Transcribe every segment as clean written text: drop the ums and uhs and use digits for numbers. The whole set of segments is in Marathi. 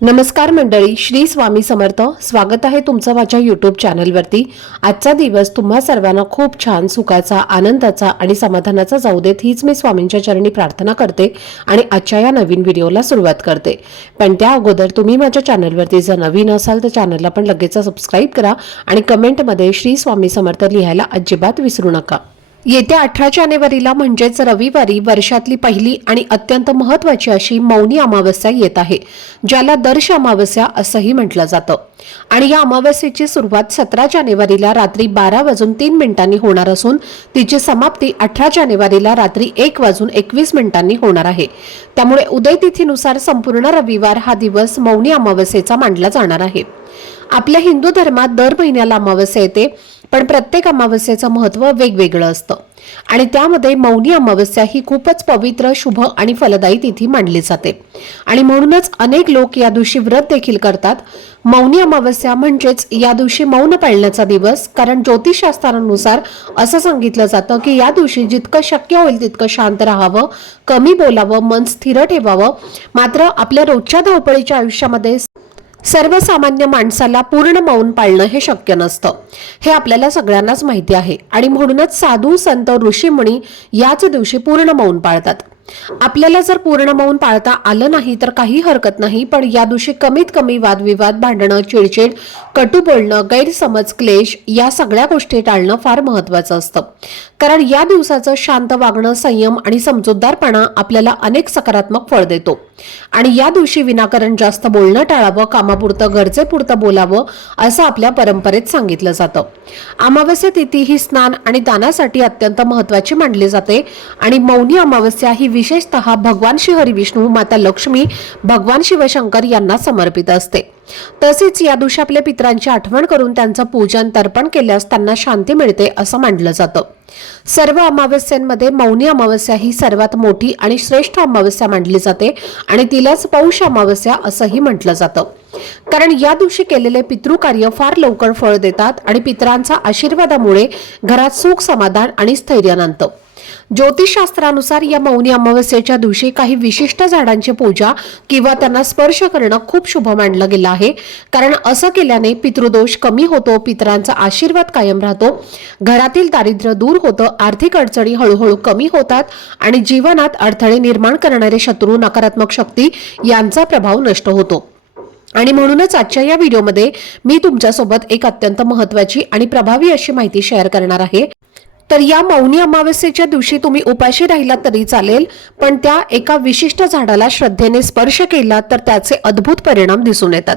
नमस्कार मंडळी, श्री स्वामी समर्थ. स्वागत आहे तुमचं माझ्या यूट्यूब चॅनलवरती. आजचा दिवस तुम्हा सर्वांना खूप छान, सुखाचा, आनंदाचा आणि समाधानाचा जाऊ देत, हीच मी स्वामींच्या चरणी प्रार्थना करते आणि आजच्या या नवीन व्हिडिओला सुरुवात करते. पण त्या अगोदर तुम्ही माझ्या चॅनलवरती जर नवीन असाल तर चॅनलला पण लगेच सबस्क्राईब करा आणि कमेंटमध्ये श्री स्वामी समर्थ लिहायला अजिबात विसरू नका. येत्या 18 जानेवारीला म्हणजेच रविवारी वर्षातली पहिली आणि अत्यंत महत्त्वाची अशी मौनी अमावस्या येत आहे, ज्याला दर्श अमावस्या असंही म्हटलं जातं. आणि या अमावस्येची सुरुवात 17 जानेवारीला रात्री 12:03 होणार असून तिची समाप्ती 18 जानेवारीला रात्री 1:21 होणार आहे. त्यामुळे उदय तिथीनुसार संपूर्ण रविवार हा दिवस मौनी अमावस्येचा मानला जाणार आहे. आपल्या हिंदू धर्मात दर महिन्याला अमावस्या येते, पण प्रत्येक अमावस्येचं महत्त्व वेगवेगळं असतं आणि त्यामध्ये मौनी अमावस्या ही खूपच पवित्र, शुभ आणि फलदायी तिथी मानली जाते आणि म्हणूनच अनेक लोक या दिवशी व्रत देखील करतात. मौनी अमावस्या म्हणजेच या दिवशी मौन पाळण्याचा दिवस, कारण ज्योतिषशास्त्रानुसार असं सांगितलं जातं की या दिवशी जितकं शक्य होईल तितकं शांत राहावं, कमी बोलावं, मन स्थिर ठेवावं. मात्र आपल्या रोजच्या धावपळीच्या आयुष्यामध्ये सर्वसामान्य माणसाला पूर्ण मौन पाळणं हे शक्य नसतं, हे आपल्याला सगळ्यांनाच माहिती आहे आणि म्हणूनच साधू, संत, ऋषीमुनी याच दिवशी पूर्ण मौन पाळतात. आपल्याला जर पूर्ण मौन पाळता आलं नाही तर काही हरकत नाही, पण या दिवशी कमीत कमी वादविवाद, भांडणं, चिडचिड, कटू बोलणं, गैरसमज, क्लेश या सगळ्या गोष्टी टाळणं फार महत्त्वाचं असतं. कारण या दिवसाचं शांत वागणं, संयम आणि समजूतदारपणा आपल्याला अनेक सकारात्मक फळ देतो. आणि या दिवशी विनाकारण जास्त बोलणं टाळावं, कामापुरतं, गरजेपुरतं बोलावं असं आपल्या परंपरेत सांगितलं जातं. अमावस्या तिथी ही स्नान आणि दानासाठी अत्यंत महत्त्वाची मानली जाते आणि मौनी अमावस्या ही विशेषतः भगवान श्री हरिविष्णू, माता लक्ष्मी, भगवान शिवशंकर यांना समर्पित असते. तसेच या दिवशी आपल्या पितरांची आठवण करून त्यांचं पूजन, तर्पण केल्यास त्यांना शांती मिळते असं मानलं जातं. सर्व अमावस्यांमध्ये मौनी अमावस्या ही सर्वात मोठी आणि श्रेष्ठ अमावस्या मानली जाते आणि तिलाच पौष अमावस्या असंही म्हटलं जातं. कारण या दिवशी केलेले पितृकार्य फार लवकर फळ देतात आणि पितरांच्या आशीर्वादामुळे घरात सुख, समाधान आणि स्थैर्य नांदतं. ज्योतिषशास्त्रानुसार या मौनी अमावस्येच्या दिवशी काही विशिष्ट झाडांची पूजा किंवा त्यांना स्पर्श करणं खूप शुभ मानलं गेलं आहे. कारण असं केल्याने पितृदोष कमी होतो, पितरांचा आशीर्वाद कायम राहतो, घरातील दारिद्र्य दूर होतं, आर्थिक अडचणी हळूहळू कमी होतात आणि जीवनात अडथळे निर्माण करणारे शत्रू, नकारात्मक शक्ती यांचा प्रभाव नष्ट होतो. आणि म्हणूनच आजच्या या व्हिडिओमध्ये मी तुमच्यासोबत एक अत्यंत महत्त्वाची आणि प्रभावी अशी माहिती शेअर करणार आहे. तर या मौनी अमावस्येच्या दिवशी तुम्ही उपाशी राहिलात तरी चालेल, पण त्या एका विशिष्ट झाडाला श्रद्धेने स्पर्श केला तर त्याचे अद्भुत परिणाम दिसून येतात.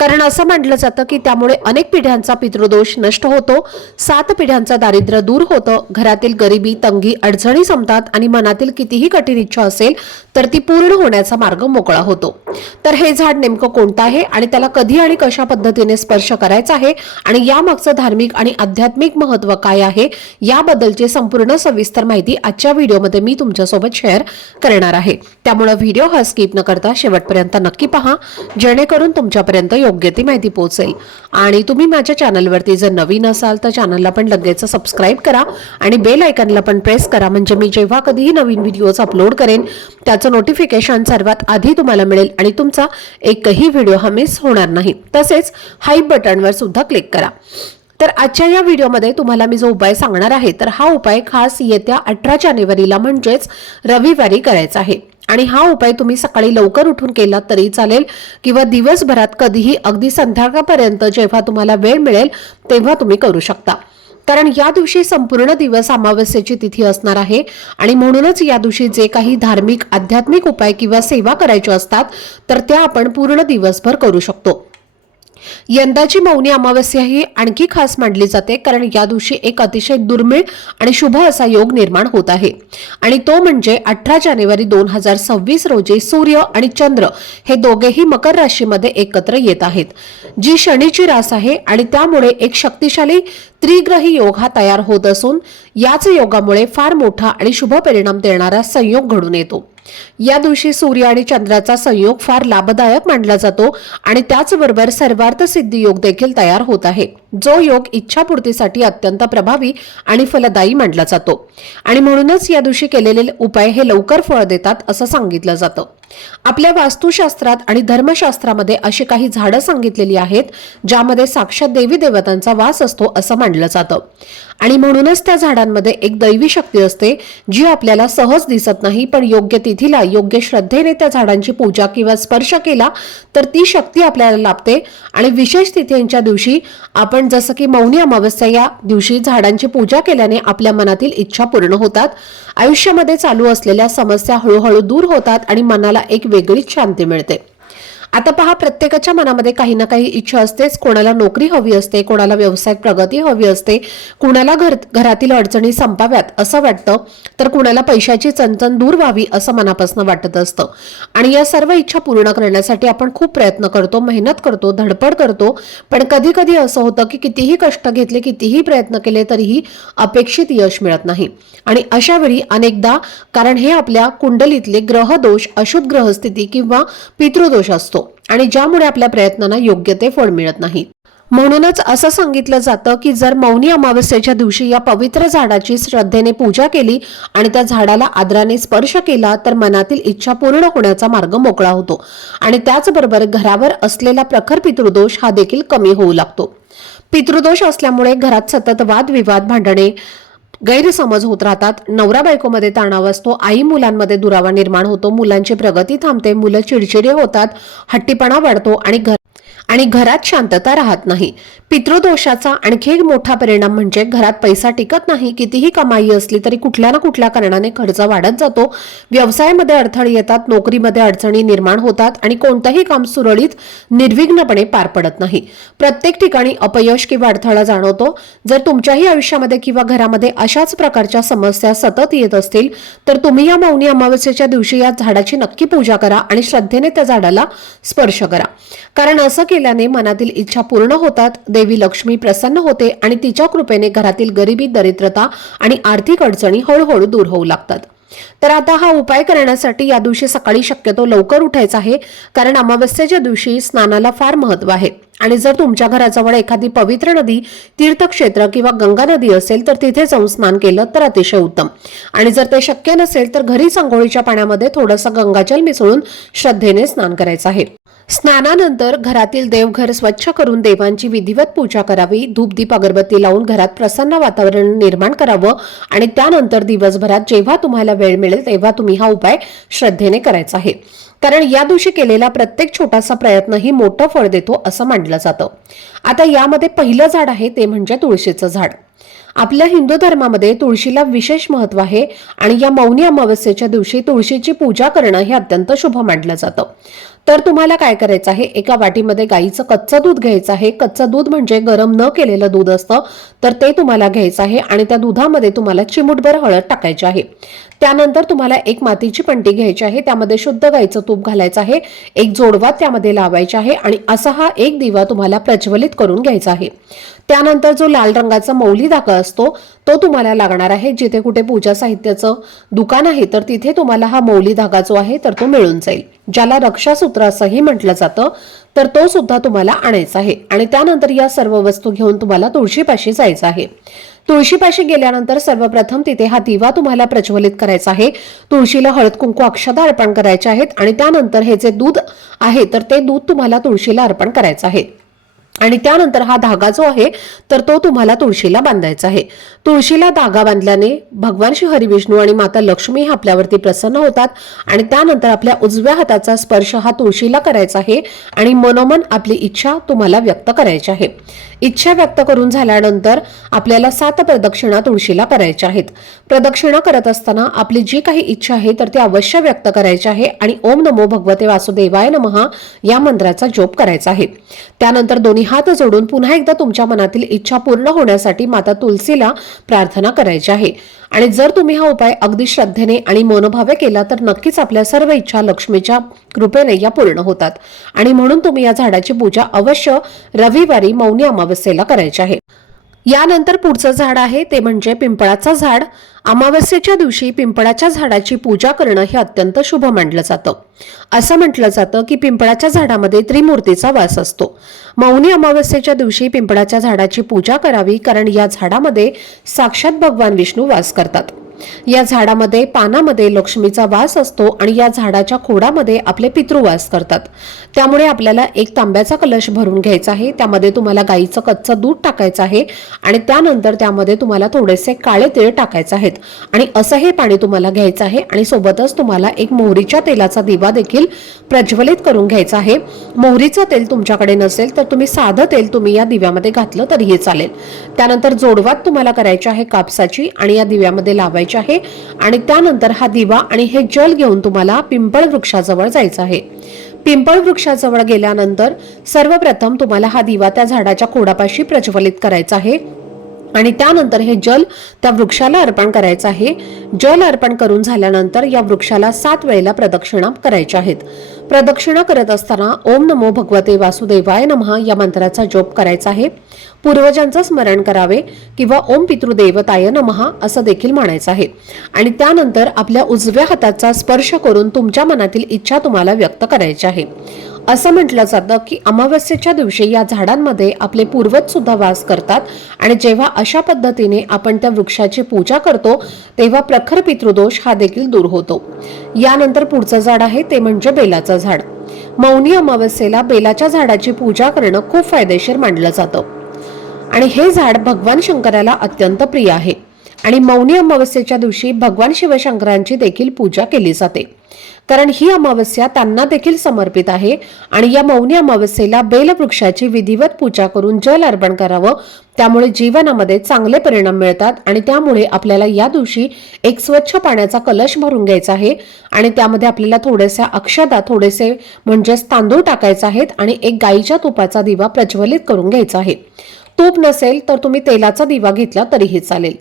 कारण असं म्हटलं जातं की त्यामुळे अनेक पिढ्यांचा पितृदोष नष्ट होतो, 7 पिढ्यांचा दारिद्र्य दूर होतं, घरातील गरिबी, तंगी, अडचणी संपतात आणि मनातील कितीही कठीण इच्छा असेल तर ती पूर्ण होण्याचा मार्ग मोकळा होतो. तर हे झाड नेमकं कोणतं आहे आणि त्याला कधी आणि कशा पद्धतीने स्पर्श करायचा आहे आणि यामागचं धार्मिक आणि आध्यात्मिक महत्त्व काय आहे याबद्दलची संपूर्ण सविस्तर माहिती आजच्या व्हिडिओमध्ये मी तुमच्यासोबत शेअर करणार आहे. त्यामुळे व्हिडिओ हा स्किप न करता शेवटपर्यंत नक्की पहा, जेणेकरून तुमच्यापर्यंत योग्य ती माहिती पोहोचेल. आणि तुम्ही माझ्या चॅनलवरती जर नवीन असाल तर चॅनलला पण लगेच सबस्क्राईब करा आणि बेल आयकॉनला पण प्रेस करा, म्हणजे मी जेव्हा कधीही नवीन व्हिडिओज अपलोड करेन त्याचं नोटिफिकेशन सर्वात आधी तुम्हाला मिळेल आणि तुमचा एकही व्हिडिओ हा मिस होणार नाही. तसेच हाईप बटनवर सुद्धा क्लिक करा. तर आजच्या या व्हिडिओमध्ये तुम्हाला मी जो उपाय सांगणार आहे तर हा उपाय खास येत्या 18 जानेवारीला म्हणजेच रविवारी करायचा आहे. आणि हा उपाय तुम्ही सकाळी लवकर उठून केला तरी चालेल किंवा दिवसभरात कधीही, अगदी संध्याकाळपर्यंत जेव्हा तुम्हाला वेळ मिळेल तेव्हा तुम्ही करू शकता. कारण या दिवशी संपूर्ण दिवस अमावस्येची तिथी असणार आहे आणि म्हणूनच या दिवशी जे काही धार्मिक, आध्यात्मिक उपाय किंवा सेवा करायचे असतात तर त्या आपण पूर्ण दिवसभर करू शकतो. यंदाची मौनी अमावस्या ही आणखी खास मानली जाते कारण या दिवशी एक अतिशय दुर्मिळ आणि शुभ असा योग निर्माण होत आहे आणि तो म्हणजे 18 जानेवारी 2026 रोजी सूर्य आणि चंद्र हे दोघेही मकर राशीमध्ये एकत्र येत आहेत, जी शनीची रास आहे आणि त्यामुळे एक शक्तिशाली त्रिग्रही योग हा तयार होत असून याच योगामुळे फार मोठा आणि शुभ परिणाम देणारा संयोग घडून येतो. या दिवशी सूर्य आणि चंद्राचा संयोग फार लाभदायक मानला जातो आणि त्याचबरोबर सर्वार्थ सिद्धी योग देखील तयार होत आहे, जो योग इच्छापूर्तीसाठी अत्यंत प्रभावी आणि फलदायी मानला जातो आणि म्हणूनच या दिवशी केलेले उपाय हे लवकर फळ देतात असं सांगितलं जातं। आपल्या वास्तुशास्त्रात आणि धर्मशास्त्रामध्ये अशी काही झाडं सांगितलेली आहेत ज्यामध्ये साक्षात देवी देवतांचा वास असतो असं मानलं जातं आणि म्हणूनच त्या झाडांमध्ये एक दैवी शक्ती असते जी आपल्याला सहज दिसत नाही, पण योग्य तिथीला योग्य श्रद्धेने त्या झाडांची पूजा किंवा स्पर्श केला तर ती शक्ती आपल्याला लाभते। आणि विशेष तिथींच्या दिवशी आपण जसं की मौनी अमावस्या या दिवशी झाडांची पूजा केल्याने आपल्या मनातील इच्छा पूर्ण होतात, आयुष्यामध्ये चालू असलेल्या समस्या हळूहळू दूर होतात आणि मनाला एक वेगळीच शांती मिळते। आता पहा, प्रत्येकाच्या मनामध्ये काही ना काही इच्छा असतेच। कोणाला नोकरी हवी असते, कोणाला व्यवसायात प्रगती हवी असते, कुणाला घरातील अडचणी संपाव्यात असं वाटतं, तर कुणाला पैशाची चणचण दूर व्हावी असं मनापासून वाटत असतं आणि या सर्व इच्छा पूर्ण करण्यासाठी आपण खूप प्रयत्न करतो, मेहनत करतो, धडपड करतो, पण कधी कधी असं होतं की कितीही कष्ट घेतले, कितीही प्रयत्न केले तरीही अपेक्षित यश मिळत नाही आणि अशा वेळी अनेकदा कारण हे आपल्या कुंडलीतले ग्रह दोष, अशुभ ग्रहस्थिती किंवा पितृदोष असतो आणि ज्यामुळे आपल्या प्रयत्नांना योग्य ते फळ मिळत नाही। म्हणूनच असं सांगितलं जातं की जर मौनी अमावस्येच्या दिवशी या पवित्र झाडाची श्रद्धेने पूजा केली आणि त्या झाडाला आदराने स्पर्श केला तर मनातील इच्छा पूर्ण होण्याचा मार्ग मोकळा होतो आणि त्याचबरोबर घरावर असलेला प्रखर पितृदोष हा देखील कमी होऊ लागतो। पितृदोष असल्यामुळे घरात सतत वादविवाद, भांडणे, गैरसमज होत राहतात, नवरा बायकोमध्ये तणाव असतो, आई मुलांमध्ये दुरावा निर्माण होतो, मुलांची प्रगती थांबते, मुलं चिडचिडे होतात, हट्टीपणा वाढतो आणि घरात शांतता राहत नाही। पितृदोषाचा आणखी एक मोठा परिणाम म्हणजे घरात पैसा टिकत नाही, कितीही कमाई असली तरी कुठल्या ना कुठल्या कारणाने खर्च वाढत जातो, व्यवसायामध्ये अडथळे येतात, नोकरीमध्ये अडचणी निर्माण होतात आणि कोणतंही काम सुरळीत निर्विघ्नपणे पार पडत नाही। प्रत्येक ठिकाणी अपयश किंवा अडथळा जाणवतो। जर तुमच्याही आयुष्यामध्ये किंवा घरामध्ये अशाच प्रकारच्या समस्या सतत येत असतील तर तुम्ही या मौनी अमावस्येच्या दिवशी या झाडाची नक्की पूजा करा आणि श्रद्धेने त्या झाडाला स्पर्श करा, कारण असं केल्याने मनातील इच्छा पूर्ण होतात, देवी लक्ष्मी प्रसन्न होते आणि तिच्या कृपेने घरातील गरिबी, दरिद्रता आणि आर्थिक अडचणी हळूहळू दूर होऊ लागतात। तर आता हा उपाय करण्यासाठी या दिवशी सकाळी शक्यतो लवकर उठायचं आहे, कारण अमावस्येच्या दिवशी स्नानाला फार महत्त्व आहे आणि जर तुमच्या घराजवळ एखादी पवित्र नदी, तीर्थक्षेत्र किंवा गंगा नदी असेल तर तिथे जाऊन स्नान केलं तर अतिशय उत्तम आणि जर ते शक्य नसेल तर घरी अंघोळीच्या पाण्यामध्ये थोडंसं गंगाजल मिसळून श्रद्धेने स्नान करायचं आहे। स्नानानंतर घरातील देवघर स्वच्छ करून देवांची विधिवत पूजा करावी, धूपदीप अगरबत्ती लावून घरात प्रसन्न वातावरण निर्माण करावं आणि त्यानंतर दिवसभरात जेव्हा तुम्हाला वेळ मिळेल तेव्हा तुम्ही हा उपाय श्रद्धेने करायचा आहे, कारण या दिवशी केलेला प्रत्येक छोटासा प्रयत्न ही मोठं फळ देतो असं मानलं जातं। आता यामध्ये पहिलं झाड आहे ते म्हणजे तुळशीचं झाड। आपल्या हिंदू धर्मामध्ये तुळशीला विशेष महत्त्व आहे आणि या मौनी अमावस्येच्या दिवशी तुळशीची पूजा करणं हे अत्यंत शुभ मानलं जातं। तर तुम्हाला काय करायचं आहे, एका वाटीमध्ये गाईचं कच्चं दूध घ्यायचं आहे। कच्चं दूध म्हणजे गरम न केलेलं दूध असतं, तर ते तुम्हाला घ्यायचं आहे आणि त्या दुधामध्ये तुम्हाला चिमूटभर हळद टाकायची आहे। त्यानंतर तुम्हाला एक मातीची पणती घ्यायची आहे, त्यामध्ये शुद्ध गाईचं तूप घालायचं आहे, एक जोडवा त्यामध्ये लावायचा आहे आणि असा हा एक दिवा तुम्हाला प्रज्वलित करून घ्यायचा आहे। त्यानंतर जो लाल रंगाचा मौली धागा असतो तो तुम्हाला लागणार आहे। जिथे कुठे पूजा साहित्याचं दुकान आहे तर तिथे तुम्हाला हा मौली धागा जो आहे तर तो मिळून जाईल, ज्याला रक्षासूत्र असंही म्हटलं जातं, तर तो सुद्धा तुम्हाला आणायचा आहे आणि त्यानंतर या सर्व वस्तू घेऊन तुम्हाला तुळशीपाशी जायचं आहे। तुळशीपाशी गेल्यानंतर सर्वप्रथम तिथे हा दिवा तुम्हाला प्रज्वलित करायचा आहे, तुळशीला हळद कुंकू अक्षता अर्पण करायचे आहेत आणि त्यानंतर हे जे दूध आहे तर ते दूध तुम्हाला तुळशीला अर्पण करायचं आहे आणि त्यानंतर हा धागा जो आहे तर तो तुम्हाला तुळशीला बांधायचा आहे। तुळशीला धागा बांधल्याने भगवान श्री हरी विष्णू आणि माता लक्ष्मी आपल्यावरती प्रसन्न होतात आणि त्यानंतर आपल्या उजव्या हाताचा स्पर्श हा तुळशीला करायचा आहे आणि मनोमन आपली इच्छा तुम्हाला व्यक्त करायची आहे। इच्छा व्यक्त करून झाल्यानंतर आपल्याला 7 प्रदक्षिणा तुळशीला करायच्या आहेत। प्रदक्षिणा करत असताना आपली जी काही इच्छा आहे तर ती अवश्य व्यक्त करायची आहे आणि ओम नमो भगवते वासुदेवाय नमः या मंत्राचा जप करायचा आहे। त्यानंतर दोन्ही हात जोडून पुन्हा एकदा तुमच्या मनातील इच्छा पूर्ण होण्यासाठी माता तुलसीला प्रार्थना करायची आहे आणि जर तुम्ही हा उपाय अगदी श्रद्धेने आणि मनोभावे केला तर नक्कीच आपल्या सर्व इच्छा लक्ष्मीच्या कृपेने या पूर्ण होतात आणि म्हणून तुम्ही या झाडाची पूजा अवश्य रविवारी मौनी अमावस्येला करायची आहे। यानंतर पुढचं झाड आहे ते म्हणजे पिंपळाचं झाड. अमावस्येच्या दिवशी पिंपळाच्या झाडाची पूजा करणं हे अत्यंत शुभ मानलं जातं. असं म्हटलं जातं की पिंपळाच्या झाडामध्ये त्रिमूर्तीचा वास असतो. मौनी अमावस्येच्या दिवशी पिंपळाच्या झाडाची पूजा करावी, कारण या झाडामध्ये साक्षात भगवान विष्णू वास करतात. या झाडामध्ये पानामध्ये लक्ष्मीचा वास असतो आणि या झाडाच्या खोडामध्ये आपले पितृ वास करतात. त्यामुळे आपल्याला एक तांब्याचा कलश भरून घ्यायचा आहे. त्यामध्ये तुम्हाला गाईचं कच्चं दूध टाकायचं आहे आणि त्यानंतर त्यामध्ये तुम्हाला थोडेसे काळे तीळ टाकायचे आहेत आणि असं हे पाणी तुम्हाला घ्यायचं आहे आणि सोबतच तुम्हाला एक मोहरीच्या तेलाचा दिवा देखील प्रज्वलित करून घ्यायचा आहे. मोहरीचं तेल तुमच्याकडे नसेल तर तुम्ही साधं तेल तुम्ही या दिव्यामध्ये घातलं तरीही चालेल. त्यानंतर जोडवात तुम्हाला करायची आहे कापसाची आणि या दिव्यामध्ये लावायची आहे आणि त्यानंतर हा दिवा आणि हे जल घेऊन तुम्हाला पिंपळ वृक्षाजवळ जायचं आहे. पिंपळ वृक्षाजवळ गेल्यानंतर सर्वप्रथम तुम्हाला हा दिवा त्या झाडाच्या खोडापाशी प्रज्वलित करायचा आहे आणि त्यानंतर हे जल त्या वृक्षाला अर्पण करायचं आहे. जल अर्पण करून झाल्यानंतर या वृक्षाला 7 वेळेला प्रदक्षिणा करायच्या आहेत. प्रदक्षिणा करत असताना ओम नमो भगवते वासुदेवाय नमः या मंत्राचा जप करायचा आहे. पूर्वजांचं स्मरण करावे किंवा ओम पितृदेवताय नमः असं देखील म्हणायचं आहे आणि त्यानंतर आपल्या उजव्या हाताचा स्पर्श करून तुमच्या मनातील इच्छा तुम्हाला व्यक्त करायची आहे. असं म्हटलं जातं की अमावस्येच्या दिवशी या झाडांमध्ये आपले पूर्वज सुद्धा वास करतात आणि जेव्हा अशा पद्धतीने आपण त्या वृक्षाची पूजा करतो तेव्हा प्रखर पितृदोष हा देखील दूर होतो. यानंतर पुढचं झाड आहे ते म्हणजे बेलाचं झाड. मौनी अमावस्येला बेलाच्या झाडाची पूजा करणं खूप फायदेशीर मानलं जातं आणि हे झाड भगवान शंकराला अत्यंत प्रिय आहे आणि मौनी अमावस्येच्या दिवशी भगवान शिवशंकरांची देखील पूजा केली जाते, कारण ही अमावस्या त्यांना देखील समर्पित आहे. आणि या मौनी अमावस्येला बेलवृक्षाची विधिवत पूजा करून जल अर्पण करावं. त्यामुळे जीवनामध्ये चांगले परिणाम मिळतात आणि त्यामुळे आपल्याला या दिवशी एक स्वच्छ पाण्याचा कलश भरून घ्यायचा आहे आणि त्यामध्ये आपल्याला थोड्याशा अक्षता, थोडेसे म्हणजेच तांदूळ टाकायचे आहेत आणि एक गाईच्या तुपाचा दिवा प्रज्वलित करून घ्यायचा आहे. तूप नसेल तर तुम्ही तेलाचा दिवा घेतला तरीही चालेल.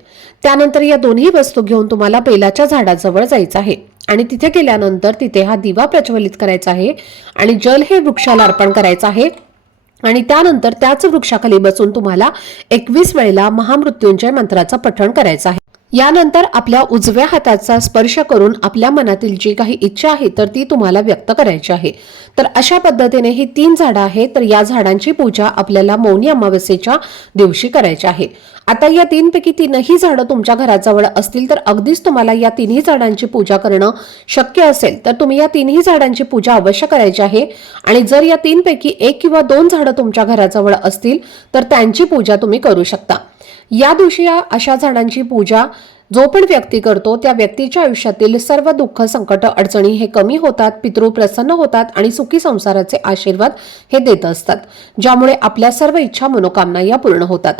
त्यानंतर या दोन्ही वस्तू घेऊन तुम्हाला बेलाच्या झाडाजवळ जायचं आहे आणि तिथे गेल्यानंतर तिथे हा दिवा प्रज्वलित करायचा आहे आणि जल हे वृक्षाला अर्पण करायचं आहे आणि त्यानंतर त्याच वृक्षाखाली बसून तुम्हाला 21 वेळेला महामृत्युंजय मंत्राचं पठण करायचं आहे. यानंतर आपल्या उजव्या हाताचा स्पर्श करून आपल्या मनातील जी काही इच्छा आहे तर ती तुम्हाला व्यक्त करायची आहे. तर अशा पद्धतीने ही 3 झाडं आहेत. तर या झाडांची पूजा आपल्याला मौनी अमावस्येच्या दिवशी करायची आहे. आता या 3 पैकी 3ही झाडं तुमच्या घराजवळ असतील तर अगदीच तुम्हाला या 3ही झाडांची पूजा करणं शक्य असेल तर तुम्ही या 3ही झाडांची पूजा अवश्य करायची आहे आणि जर या 3 पैकी 1 किंवा 2 झाडं तुमच्या घराजवळ असतील तर त्यांची पूजा तुम्ही करू शकता. या दिवशी या अशा झाडांची पूजा जो पण व्यक्ती करतो त्या व्यक्तीच्या आयुष्यातील सर्व दुःख, संकट, अडचणी हे कमी होतात, पितृ प्रसन्न होतात आणि सुखी संसाराचे आशीर्वाद हे देत असतात, ज्यामुळे आपल्या सर्व इच्छा मनोकामना या पूर्ण होतात.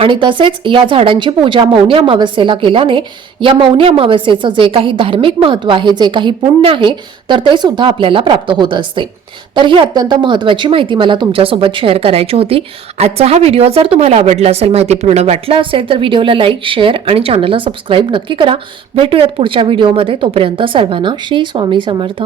आणि तसेच या झाडांची पूजा मौनी अमावस्येला केल्याने या मौनी अमावस्येचं जे काही धार्मिक महत्त्व आहे, जे काही पुण्य आहे तर ते सुद्धा आपल्याला प्राप्त होत असते. तर ही अत्यंत महत्त्वाची माहिती मला तुमच्यासोबत शेअर करायची होती. आजचा हा व्हिडिओ जर तुम्हाला आवडला असेल, माहितीपूर्ण वाटला असेल तर व्हिडिओला लाईक, शेअर आणि चॅनलला सबस्क्राईब नक्की करा. भेटूयात पुढच्या व्हिडिओमध्ये. तोपर्यंत सर्वांना श्री स्वामी समर्थ.